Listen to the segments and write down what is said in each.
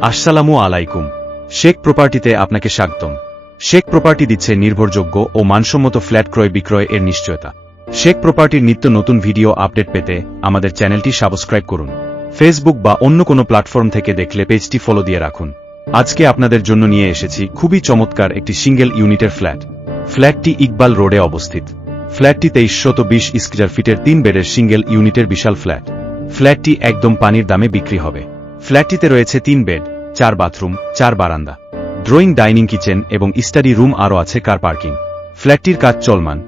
আসসালামু আলাইকুম। শেখ প্রপার্টিতে আপনাকে স্বাগতম। শেখ প্রপার্টি দিচ্ছে নির্ভরযোগ্য ও মানসম্মত ফ্ল্যাট ক্রয় বিক্রয় এর নিশ্চয়তা। শেখ প্রপার্টির নিত্য নতুন ভিডিও আপডেট পেতে আমাদের চ্যানেলটি সাবস্ক্রাইব করুন। ফেসবুক বা অন্য কোনো প্ল্যাটফর্ম থেকে দেখলে পেজটি ফলো দিয়ে রাখুন। আজকে আপনাদের জন্য নিয়ে এসেছি খুবই চমৎকার একটি সিঙ্গেল ইউনিটের ফ্ল্যাট। ফ্ল্যাটটি ইকবাল রোডে অবস্থিত। ফ্ল্যাটটি 2320 স্কয়ার ফিটের 3 বেডের সিঙ্গেল ইউনিটের বিশাল ফ্ল্যাট। ফ্ল্যাটটি একদম পানির দামে বিক্রি হবে। ফ্ল্যাটটিতে রয়েছে 3 বেড, 4 বাথরুম, 4 বারান্দা, ড্রয়িং ডাইনিং কিচেন এবং স্টাডি রুম, আরও আছে কার পার্কিং। ফ্ল্যাটটির কাজ চলমান,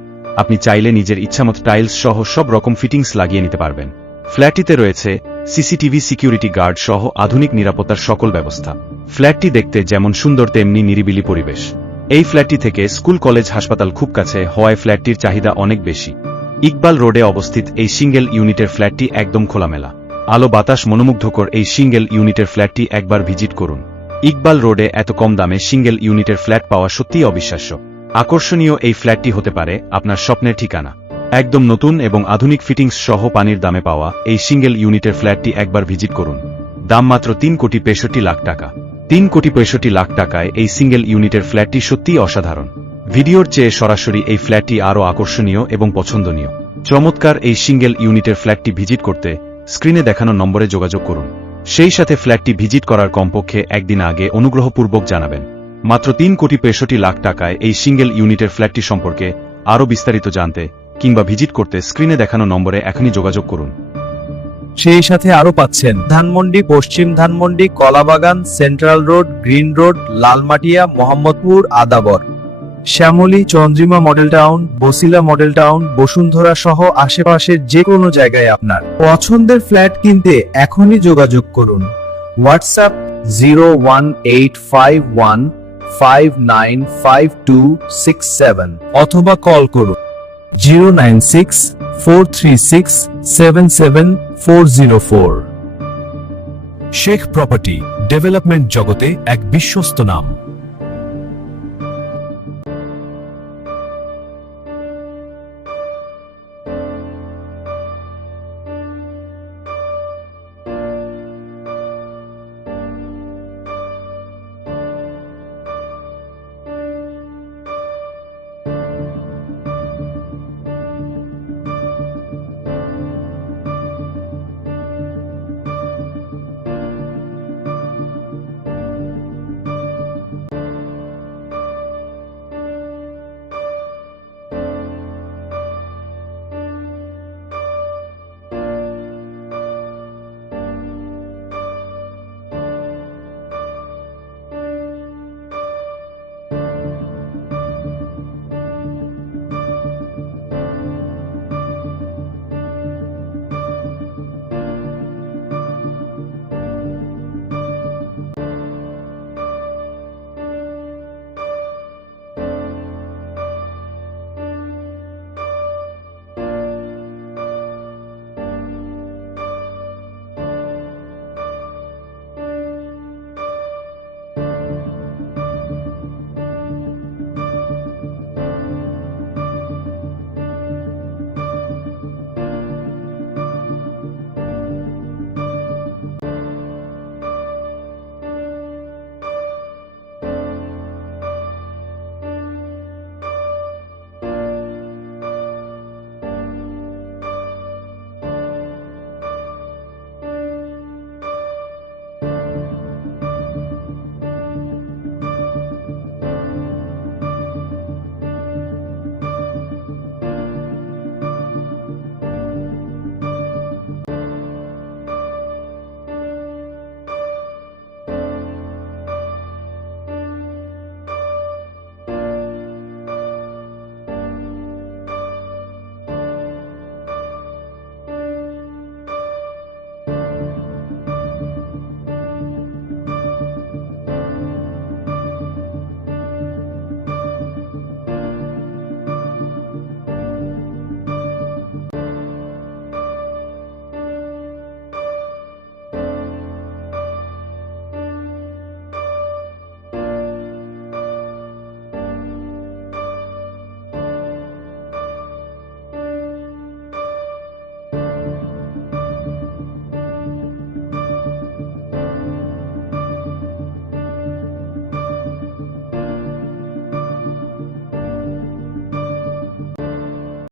আপনি চাইলে নিজের ইচ্ছামত টাইলস সহ সব রকম ফিটিংস লাগিয়ে নিতে পারবেন। ফ্ল্যাটটিতে রয়েছে সিসিটিভি, সিকিউরিটি গার্ড সহ আধুনিক নিরাপত্তার সকল ব্যবস্থা। ফ্ল্যাটটি দেখতে যেমন সুন্দর তেমনি নিরিবিলি পরিবেশ। এই ফ্ল্যাটটি থেকে স্কুল, কলেজ, হাসপাতাল খুব কাছে হওয়ায় ফ্ল্যাটটির চাহিদা অনেক বেশি। ইকবাল রোডে অবস্থিত এই সিঙ্গেল ইউনিটের ফ্ল্যাটটি একদম খোলামেলা, আলো বাতাস মনোমুগ্ধকর। এই সিঙ্গেল ইউনিটের ফ্ল্যাটটি একবার ভিজিট করুন। ইকবাল রোডে এত কম দামে সিঙ্গেল ইউনিটের ফ্ল্যাট পাওয়া সত্যিই অবিশ্বাস্য। আকর্ষণীয় এই ফ্ল্যাটটি হতে পারে আপনার স্বপ্নের ঠিকানা। একদম নতুন এবং আধুনিক ফিটিংস সহ পানির দামে পাওয়া এই সিঙ্গেল ইউনিটের ফ্ল্যাটটি একবার ভিজিট করুন। দাম মাত্র 3,65,00,000 টাকা। 3,65,00,000 টাকায় এই সিঙ্গেল ইউনিটের ফ্ল্যাটটি সত্যিই অসাধারণ। ভিডিওর চেয়ে সরাসরি এই ফ্ল্যাটটি আরও আকর্ষণীয় এবং পছন্দনীয়। চমৎকার এই সিঙ্গেল ইউনিটের ফ্ল্যাটটি ভিজিট করতে স্ক্রিনে দেখানো নম্বরে যোগাযোগ করুন। সেই সাথে ফ্ল্যাটটি ভিজিট করার কমপক্ষে একদিন আগে অনুগ্রহপূর্বক জানাবেন। মাত্র 3,65,00,000 টাকায় এই সিঙ্গেল ইউনিটের ফ্ল্যাটটি সম্পর্কে আরও বিস্তারিত জানতে কিংবা ভিজিট করতে স্ক্রিনে দেখানো নম্বরে এখনই যোগাযোগ করুন। সেই সাথে আরো পাচ্ছেন ধানমন্ডি, পশ্চিম Dhanmondi, Kalabagan, central road, green road, Lalmatia, Mohammadpur, Adabor, Shyamoli, Chandrima model town, Bosila model town, Bashundhara সহ আশেপাশের যে কোনো জায়গায় আপনার পছন্দের ফ্ল্যাট কিনতে এখনই যোগাযোগ করুন। হোয়াটসঅ্যাপ 01851595267 অথবা কল করুন 09643677404। শেখ প্রপার্টি ডেভেলপমেন্ট জগতে এক বিশ্বস্ত নাম।